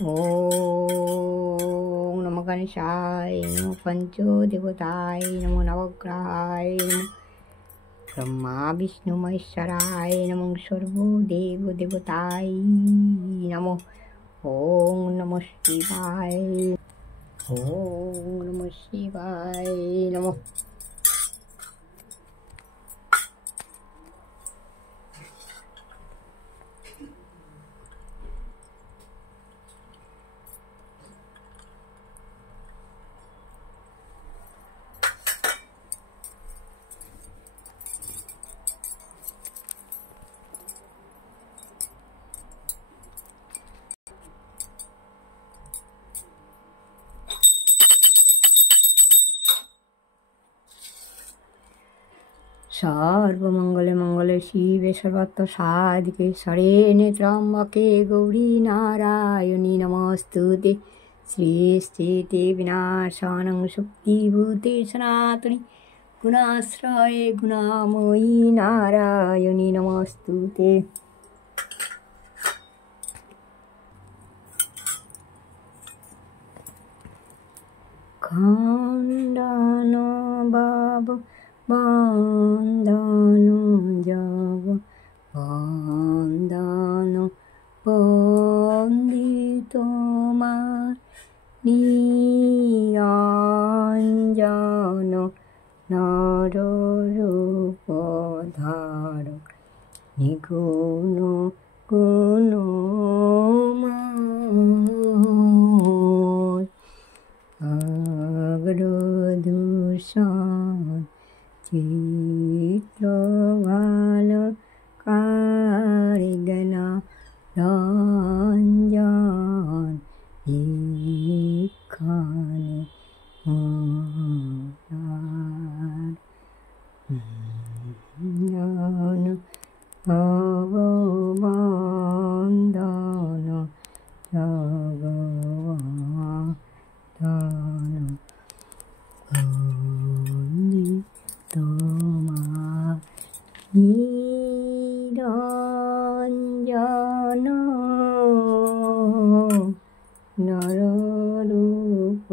ओम नमो गणेशाय नमो पंचदेवताय नमो नवग्रहाय नमो ब्रह्मा विष्णु महेश्वराय नमो सर्वदेव देवताय नमो ओम नमो शिवाय ओम नमो शिवाय नमो सर्वमंगले मंगले शिवे सर्वत्र साधिके शरण्ये त्र्यंबके गौरी नारायणी नमोस्तुते सृष्टिस्थिति विनाशानं शुक्तिभूते सनातनी गुणाश्रये गुणामयी नारायणी नमोस्तुते। खंडन बाबा বন্দনো যাব বন্দনো বন্দিত তোমার নিরঞ্জন নররূপ ধার নিগুণ গুণময় অগ্রদূষণ চিত্র ভালো কারিগনা রঞ্জন এখানে ভগবন্দন জগবন্দন তোমার নিরঞ্জন নররূপ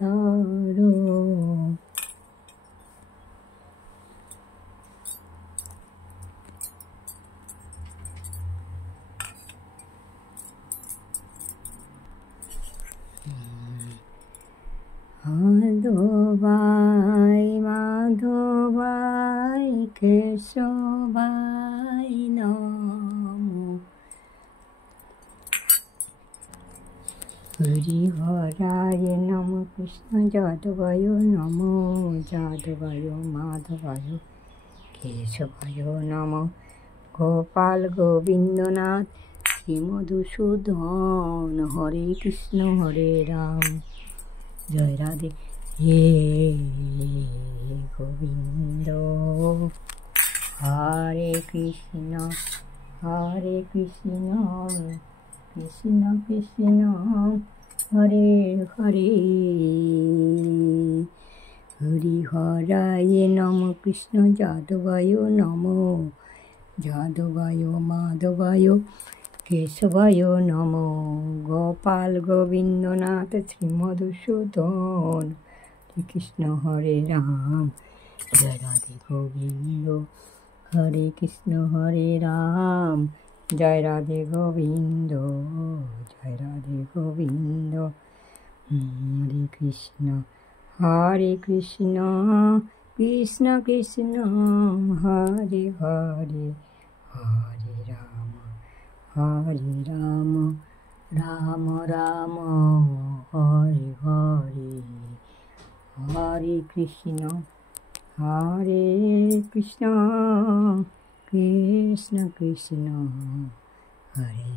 ধার মাধবাই মাধবাই কেশবাই নমো হরিহরায় নমো কৃষ্ণ যাদবায় নমো যাদবায় মাধবায় কেশবায় নমো গোপাল গোবিন্দনাথ শ্রীমধুসূদন হরে কৃষ্ণ হরে রাম জয় রাধে হে গোবিন্দ হরে কৃষ্ণ কৃষ্ণ কৃষ্ণ হরে হরে হরিহরায় নম কৃষ্ণ যাদবায় নমো যাদবায় মাধবায় কেশবায় নমো গোপাল গোবিন্দনাথ শ্রীমধুসূদন কৃষ্ণ হরে রাম জয় রাধে গোবিন্দ হরে কৃষ্ণ হরে রাম জয় রাধে গোবিন্দ জয় রাধে গোবিন্দ হরে কৃষ্ণ কৃষ্ণ কৃষ্ণ হরে হরে হরে রাম রাম রাম হরে হরে হরে কৃষ্ণ কৃষ্ণ কৃষ্ণ হরে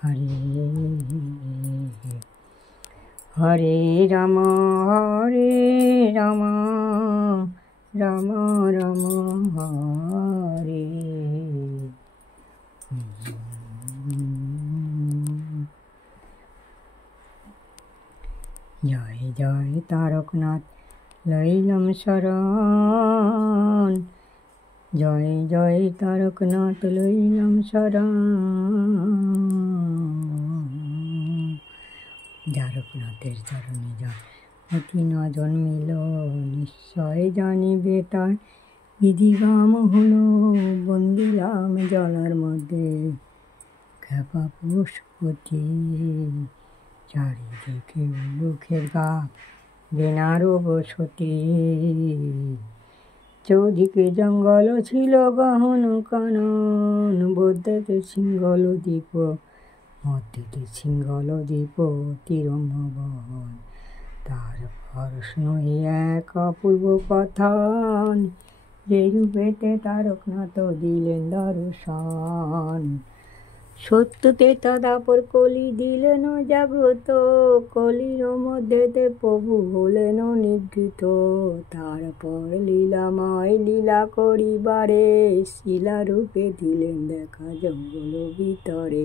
হরে হরে রাম রাম রাম হরে জয় জয় তারকনাথ লইলাম শরণ, জয় জয় তারকনাথ লইলাম শরণ। তারকনাথের চরণে জয় অতি না জন্মিল, নিশ্চয় জানিবে তার বিধিগাম হলো। বন্দিলাম জলার মধ্যে খেপা পশুপতি, চারিদিকে উলুখের গা বেনারো বসতি। চৌদিকে জঙ্গল ছিল গহন কানন, মধ্যেতে সিংহল দ্বীপ, মধ্যেতে সিংহল দ্বীপ তিরমবন। তারপর শুনি এক অপূর্ব কথন, যে রূপেতে তারকনাথ দিলেন দর্শন। সত্যতে তদাপর কলি দিলেন জাগ্রত, কলির মধ্যেতে প্রভু হলেন নিগৃহীত। তারপর লীলাময় লীলা করিবারে, শিলারূপে দিলেন দেখা জঙ্গল ভিতরে।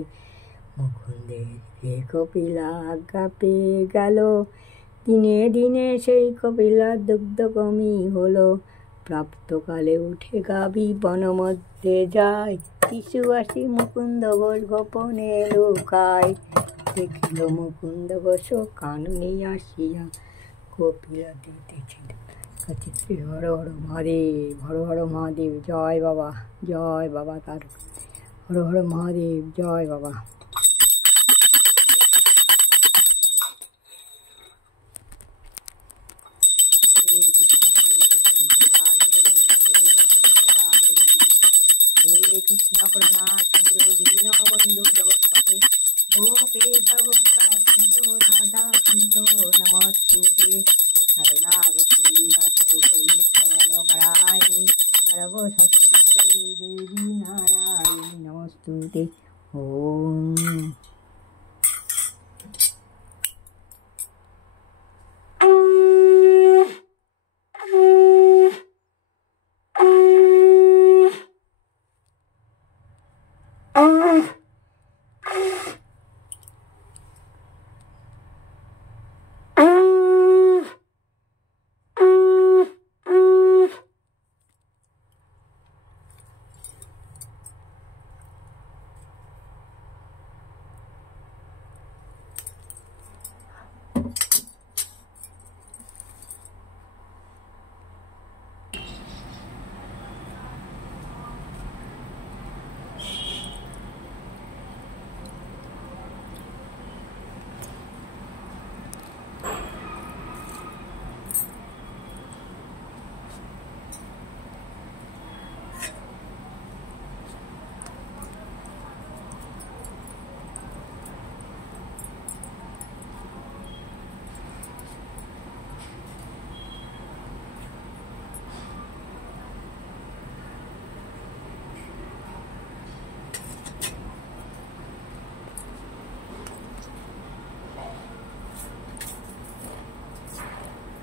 মুকুন্দের হে কপিলা আজ্ঞা পেয়ে গেল, দিনে দিনে সেই কপিলার দুগ্ধ কমি হলো। প্রাপ্তকালে উঠে গাভী বন মধ্যে যায়, শিশু আসি মুকুন্দ ঘোষ গোপনে লুকায়। দেখিল মুকুন্দ ঘোষ কাননে আসিয়া, কপিলা দিতেছিল কাছে হর হর মহাদেব, হর হর মহাদেব, জয় বাবা, জয় বাবা তার, হর হর মহাদেব, জয় বাবা। हे कृष्ण करुणा सिंधु दीनबंधु जगत्पते, गोपेश गोपिकाकान्तो राधा कान्तो नमस्तुते। शरणागति दीनस्तु परित्राणपरायणे, सर्वशक्तिकरे देवी नारायणी नमस्तुते। ओम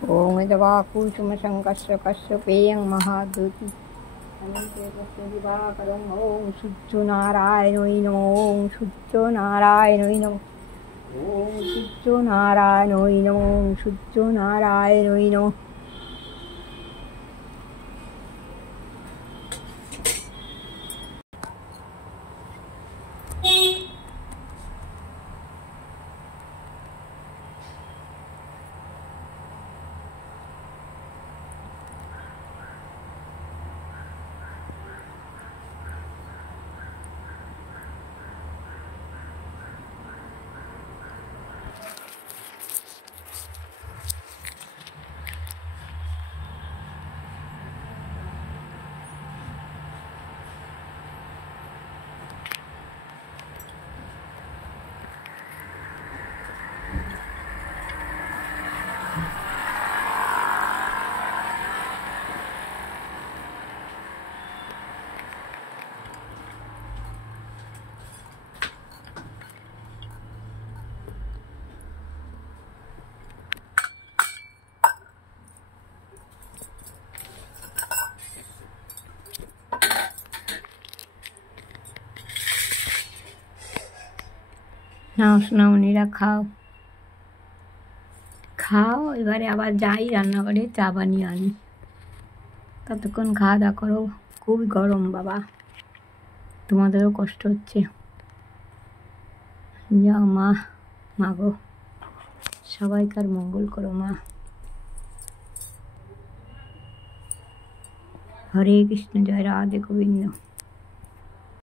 ओम दवाकुसुमशङ्कस्य कश्यपेयं महाद्युति अनन्ते दिवाकरं। ओम सूर्यनारायणाय नमः, ओम सूर्यनारायणाय नमः, ओम सूर्यनारायणाय नमः, ओम सूर्यनारायणाय नमः। নাও সোনামণিরা খাও, খাও, এবারে আবার যাই রান্নাঘরে চা বানিয়ে আনি। ততক্ষণ খাওয়া দাওয়া করো। খুবই গরম বাবা, তোমাদেরও কষ্ট হচ্ছে। যাও মা, মাগো সবাইকার মঙ্গল করো মা। হরে কৃষ্ণ, জয় রাধে গোবিন্দ।